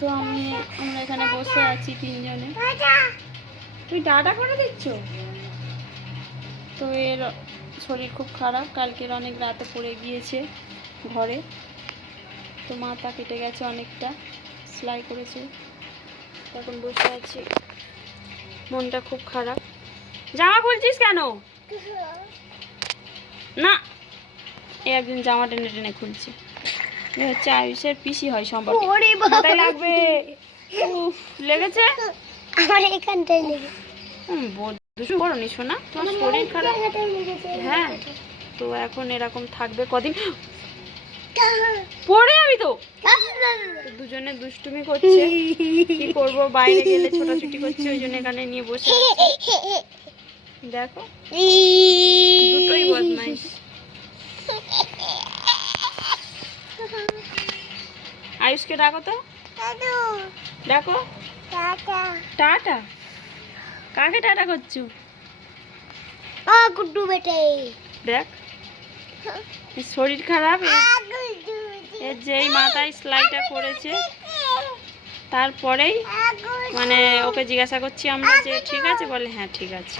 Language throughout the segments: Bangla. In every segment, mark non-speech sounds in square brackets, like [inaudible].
তো আমি আমরা এখানে বসে আছি তিনজনে। তুই ডাটা করে দিচ্ছ? তো এর শরীর খুব খারাপ কালকের অনেক রাতে পড়ে গিয়েছে ঘরে। তো মাথা কেটে গেছে অনেকটা সেলাই করেছে। এখন বসে আছি। মনটা খুব খারাপ। জামা খুলছিস কেন? [laughs] না। এ একদিন জামা টেনে টেনে খুলছে। হচ্ছে আয়ুষের পিসি হয় সম্পর্কে। লাগবে? উফ, লেগেছে? আমার এখানটায় লেগে হুম, বড্ড করো নি শোনা তোমার শরীর খারাপ? হ্যাঁ তো এখন এরকম থাকবে কদিন? পড়ে যাবি তো? তো দুজনে দুষ্টুমি করছে। কি করব? বাইরে গেলে ছোটাছুটি করছে ওই জন্য এখানে নিয়ে বসে দেখো। দুটোই বদমাইশ। আয়ুষকে ডাকো তো। ডাকো। টাটা। কাকে টাটা করছ? ও গুড্ডু বেটে। দেখ। শরীর খারাপ এর- এর যেই মাথায় সেলাইটা করেছে। তারপরেই মানে ওকে জিজ্ঞাসা করছি আমরা যে ঠিক আছে? বলে হ্যাঁ ঠিক আছে।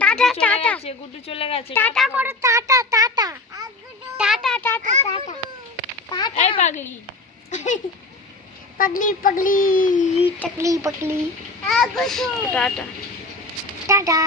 টাটা গুড্ডু চলে টাটা গেছে গুড্ডু চলে গেছে টাটা করো tata tata tata tata tata এই পাগলি पगली पगली टकली पगली টাটা टाटा